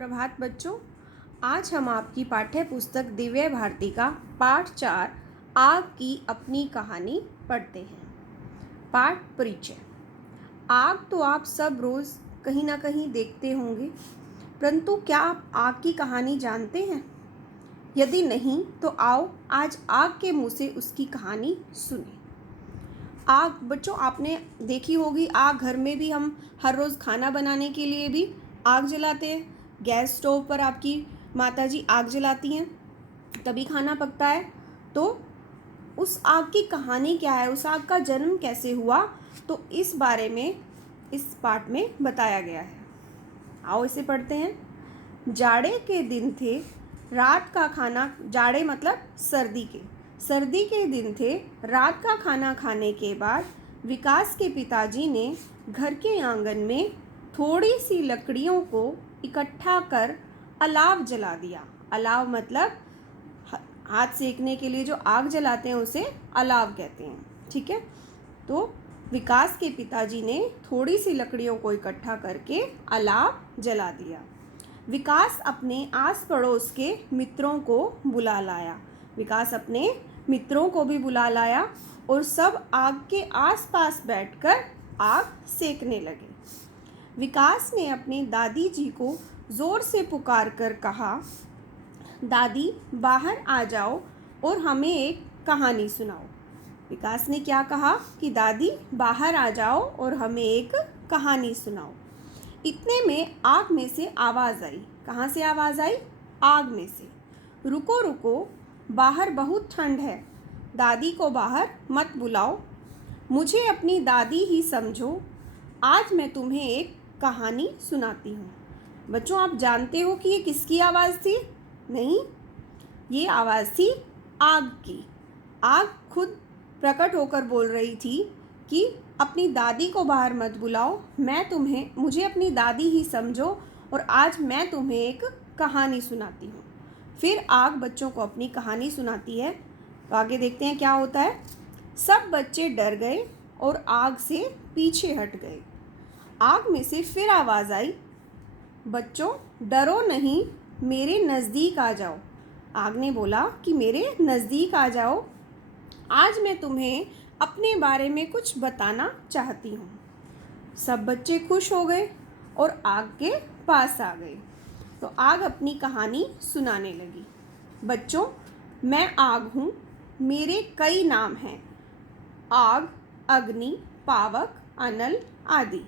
सुप्रभात बच्चों। आज हम आपकी पाठ्य पुस्तक दिव्य भारती का पाठ 4 आग की अपनी कहानी पढ़ते हैं। पाठ परिचय। आग तो आप सब रोज़ कहीं ना कहीं देखते होंगे, परंतु क्या आप आग की कहानी जानते हैं? यदि नहीं तो आओ आज आग के मुंह से उसकी कहानी सुने। आग बच्चों आपने देखी होगी, आग घर में भी हम हर रोज़ खाना बनाने के लिए भी आग जलाते हैं। गैस स्टोव पर आपकी माताजी आग जलाती हैं, तभी खाना पकता है। तो उस आग की कहानी क्या है, उस आग का जन्म कैसे हुआ, तो इस बारे में इस पाठ में बताया गया है। आओ इसे पढ़ते हैं। जाड़े के दिन थे, रात का खाना, जाड़े मतलब सर्दी के दिन थे। रात का खाना खाने के बाद विकास के पिताजी ने घर के आंगन में थोड़ी सी लकड़ियों को इकट्ठा कर अलाव जला दिया। अलाव मतलब हाथ सेकने के लिए जो आग जलाते हैं उसे अलाव कहते हैं, ठीक है। तो विकास के पिताजी ने थोड़ी सी लकड़ियों को इकट्ठा करके अलाव जला दिया। विकास अपने आस पड़ोस के मित्रों को बुला लाया। विकास अपने मित्रों को भी बुला लाया और सब आग के आसपास बैठकर आग सेकने लगे। विकास ने अपनी दादी जी को जोर से पुकार कर कहा, दादी बाहर आ जाओ और हमें एक कहानी सुनाओ। विकास ने क्या कहा कि दादी बाहर आ जाओ और हमें एक कहानी सुनाओ। इतने में आग में से आवाज़ आई। कहाँ से आवाज़ आई? आग में से। रुको रुको, बाहर बहुत ठंड है, दादी को बाहर मत बुलाओ, मुझे अपनी दादी ही समझो। आज मैं तुम्हें एक कहानी सुनाती हूँ। बच्चों आप जानते हो कि ये किसकी आवाज़ थी? नहीं, ये आवाज़ थी आग की। आग खुद प्रकट होकर बोल रही थी कि अपनी दादी को बाहर मत बुलाओ, मुझे अपनी दादी ही समझो और आज मैं तुम्हें एक कहानी सुनाती हूँ। फिर आग बच्चों को अपनी कहानी सुनाती है। तो आगे देखते हैं क्या होता है। सब बच्चे डर गए और आग से पीछे हट गए। आग में से फिर आवाज़ आई, बच्चों डरो नहीं, मेरे नज़दीक आ जाओ। आग ने बोला कि मेरे नज़दीक आ जाओ, आज मैं तुम्हें अपने बारे में कुछ बताना चाहती हूँ। सब बच्चे खुश हो गए और आग के पास आ गए। तो आग अपनी कहानी सुनाने लगी। बच्चों मैं आग हूँ, मेरे कई नाम हैं, आग, अग्नि, पावक, अनल आदि।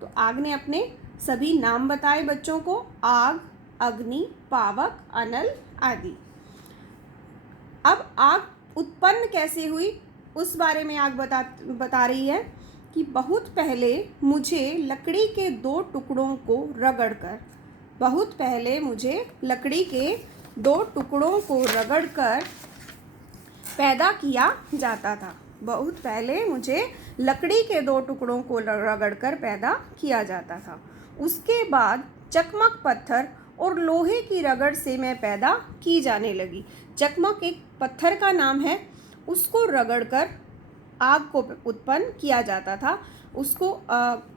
तो आग ने अपने सभी नाम बताए बच्चों को, आग, अग्नि, पावक, अनल आदि। अब आग उत्पन्न कैसे हुई उस बारे में आग बता रही है कि बहुत पहले मुझे लकड़ी के दो टुकड़ों को रगड़कर पैदा किया जाता था। बहुत पहले मुझे लकड़ी के दो टुकड़ों को रगड़कर पैदा किया जाता था। उसके बाद चकमक पत्थर और लोहे की रगड़ से मैं पैदा की जाने लगी। चकमक एक पत्थर का नाम है, उसको रगड़कर आग को उत्पन्न किया जाता था। उसको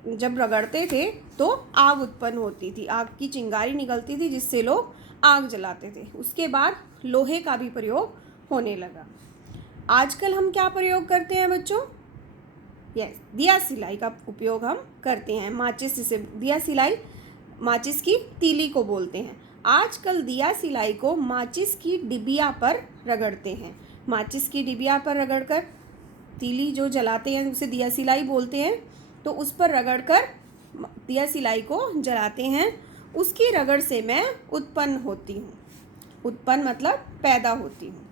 जब रगड़ते थे तो आग उत्पन्न होती थी, आग की चिंगारी निकलती थी जिससे लोग आग जलाते थे। उसके बाद लोहे का भी प्रयोग होने लगा। आजकल हम क्या प्रयोग करते हैं बच्चों? दिया सिलाई का उपयोग हम करते हैं। माचिस, जिसे दिया सिलाई, माचिस की तीली को बोलते हैं। आजकल दिया सिलाई को माचिस की डिबिया पर रगड़ते हैं। माचिस की डिबिया पर रगड़कर तीली जो जलाते हैं उसे दिया सिलाई बोलते हैं। तो उस पर रगड़कर दिया सिलाई को जलाते हैं। उसकी रगड़ से मैं उत्पन्न होती हूँ। उत्पन्न मतलब पैदा होती हूँ।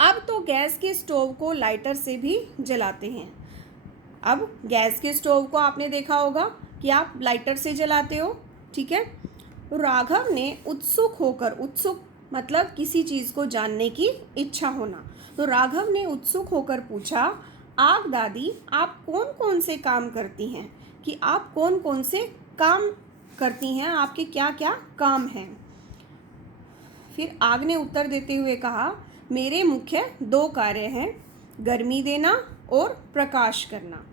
अब तो गैस के स्टोव को लाइटर से भी जलाते हैं। अब गैस के स्टोव को आपने देखा होगा कि आप लाइटर से जलाते हो, ठीक है। राघव ने उत्सुक मतलब किसी चीज़ को जानने की इच्छा होना। तो राघव ने उत्सुक होकर पूछा, आग दादी आप कौन कौन से काम करती हैं, कि आप कौन कौन से काम करती हैं, आपके क्या क्या काम हैं। फिर आग ने उत्तर देते हुए कहा, मेरे मुख्य 2 कार्य हैं, गर्मी देना और प्रकाश करना।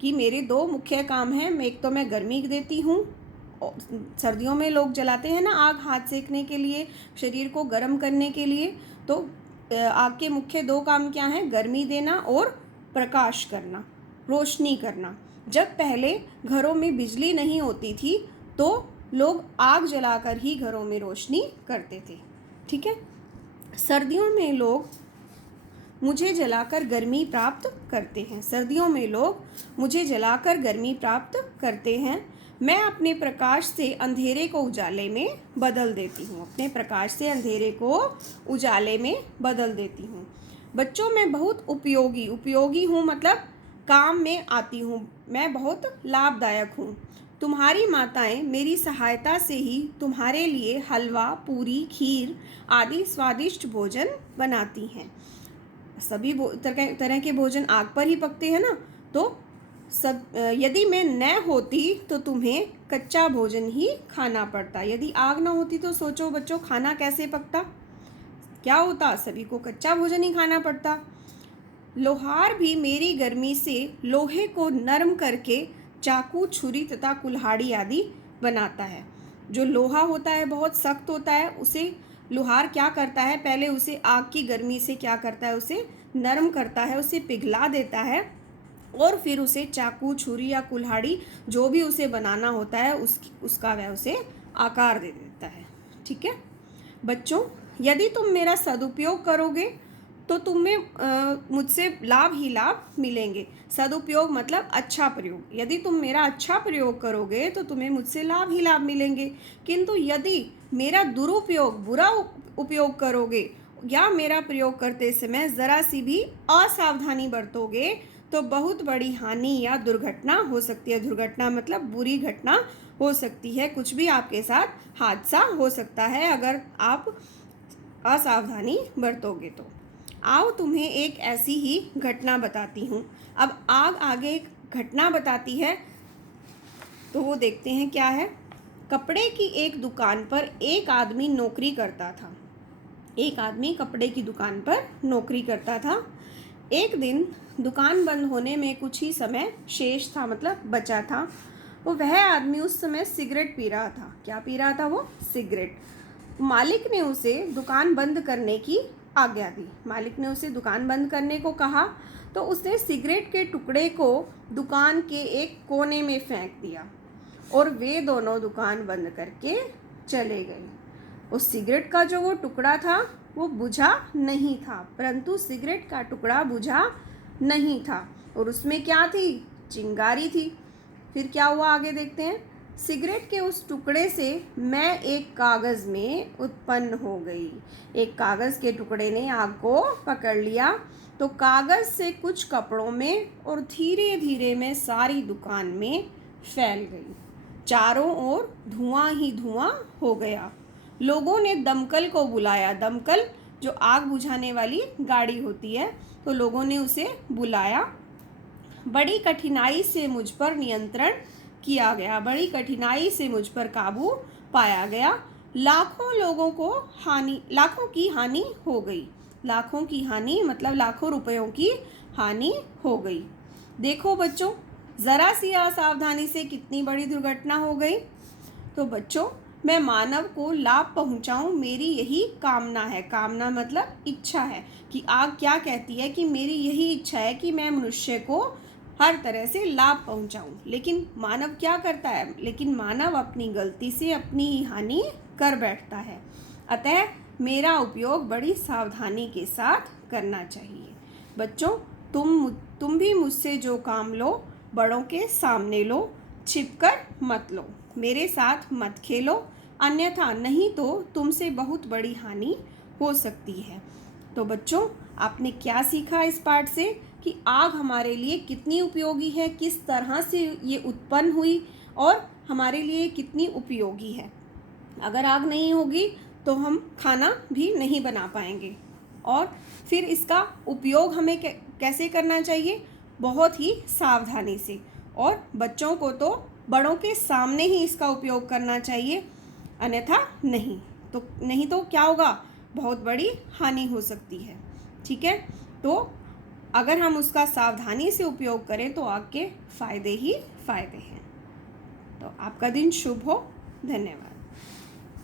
कि मेरे 2 मुख्य काम हैं, एक तो मैं गर्मी देती हूँ सर्दियों में लोग जलाते हैं ना आग, हाथ सेकने के लिए, शरीर को गर्म करने के लिए। तो आग के मुख्य दो काम क्या हैं? गर्मी देना और प्रकाश करना, रोशनी करना। जब पहले घरों में बिजली नहीं होती थी तो लोग आग जलाकर ही घरों में रोशनी करते थे। ठीक है। सर्दियों में लोग मुझे जलाकर गर्मी प्राप्त करते हैं। सर्दियों में लोग मुझे जलाकर गर्मी प्राप्त करते हैं। मैं अपने प्रकाश से अंधेरे को उजाले में बदल देती हूँ। अपने प्रकाश से अंधेरे को उजाले में बदल देती हूँ। बच्चों मैं बहुत उपयोगी हूँ, मतलब काम में आती हूँ। मैं बहुत लाभदायक हूँ। तुम्हारी माताएं मेरी सहायता से ही तुम्हारे लिए हलवा, पूरी, खीर आदि स्वादिष्ट भोजन बनाती हैं। सभी तरह के भोजन आग पर ही पकते हैं ना। तो यदि मैं न होती तो तुम्हें कच्चा भोजन ही खाना पड़ता। यदि आग न होती तो सोचो बच्चों, खाना कैसे पकता, क्या होता? सभी को कच्चा भोजन ही खाना पड़ता। लोहार भी मेरी गर्मी से लोहे को नरम करके चाकू, छुरी तथा कुल्हाड़ी आदि बनाता है। जो लोहा होता है बहुत सख्त होता है, उसे लोहार क्या करता है? पहले उसे आग की गर्मी से क्या करता है? उसे नरम करता है, उसे पिघला देता है और फिर उसे चाकू, छुरी या कुल्हाड़ी जो भी उसे बनाना होता है उसका वह उसे आकार दे देता है। ठीक है बच्चों, यदि तुम मेरा सदुपयोग करोगे तो तुम्हें मुझसे लाभ ही लाभ मिलेंगे। सदुपयोग मतलब अच्छा प्रयोग। यदि तुम मेरा अच्छा प्रयोग करोगे तो तुम्हें मुझसे लाभ ही लाभ मिलेंगे। किंतु यदि मेरा दुरुपयोग, बुरा उपयोग करोगे या मेरा प्रयोग करते समय ज़रा सी भी असावधानी बरतोगे तो बहुत बड़ी हानि या दुर्घटना हो सकती है। दुर्घटना मतलब बुरी घटना हो सकती है। कुछ भी आपके साथ हादसा हो सकता है अगर आप असावधानी बरतोगे तो। आओ तुम्हें एक ऐसी ही घटना बताती हूँ। अब आग आगे एक घटना बताती है, तो वो देखते हैं क्या है। कपड़े की एक दुकान पर एक आदमी नौकरी करता था। एक आदमी कपड़े की दुकान पर नौकरी करता था। एक दिन दुकान बंद होने में कुछ ही समय शेष था, मतलब बचा था। वह आदमी उस समय सिगरेट पी रहा था। क्या पी रहा था वो? सिगरेट। मालिक ने उसे दुकान बंद करने की आज्ञा दी। मालिक ने उसे दुकान बंद करने को कहा तो उसने सिगरेट के टुकड़े को दुकान के एक कोने में फेंक दिया और वे दोनों दुकान बंद करके चले गए। उस सिगरेट का जो वो टुकड़ा था वो बुझा नहीं था, परंतु सिगरेट का टुकड़ा बुझा नहीं था और उसमें क्या थी? चिंगारी थी। फिर क्या हुआ आगे देखते हैं। सिगरेट के उस टुकड़े से मैं एक कागज़ में उत्पन्न हो गई। एक कागज़ के टुकड़े ने आग को पकड़ लिया तो कागज़ से कुछ कपड़ों में और धीरे धीरे मैं सारी दुकान में फैल गई। चारों ओर धुआं ही धुआं हो गया। लोगों ने दमकल को बुलाया। दमकल जो आग बुझाने वाली गाड़ी होती है, तो लोगों ने उसे बुलाया। बड़ी कठिनाई से मुझ पर नियंत्रण किया गया। बड़ी कठिनाई से मुझ पर काबू पाया गया। लाखों की हानि हो गई। लाखों की हानि मतलब लाखों रुपयों की हानि हो गई। देखो बच्चों, ज़रा सी असावधानी से कितनी बड़ी दुर्घटना हो गई। तो बच्चों, मैं मानव को लाभ पहुंचाऊं, मेरी यही कामना है। कामना मतलब इच्छा है कि आग क्या कहती है कि मेरी यही इच्छा है कि मैं मनुष्य को हर तरह से लाभ पहुंचाऊं। लेकिन मानव क्या करता है? लेकिन मानव अपनी गलती से अपनी ही हानि कर बैठता है। अतः मेरा उपयोग बड़ी सावधानी के साथ करना चाहिए। बच्चों, तुम भी मुझसे जो काम लो बड़ों के सामने लो, छिपकर मत लो। मेरे साथ मत खेलो, अन्यथा नहीं तो तुमसे बहुत बड़ी हानि हो सकती है। तो बच्चों, आपने क्या सीखा इस पाठ से कि आग हमारे लिए कितनी उपयोगी है, किस तरह से ये उत्पन्न हुई और हमारे लिए कितनी उपयोगी है। अगर आग नहीं होगी तो हम खाना भी नहीं बना पाएंगे। और फिर इसका उपयोग हमें कैसे करना चाहिए? बहुत ही सावधानी से। और बच्चों को तो बड़ों के सामने ही इसका उपयोग करना चाहिए, अन्यथा नहीं तो क्या होगा? बहुत बड़ी हानि हो सकती है। ठीक है, तो अगर हम उसका सावधानी से उपयोग करें तो आग के फायदे ही फायदे हैं। तो आपका दिन शुभ हो। धन्यवाद।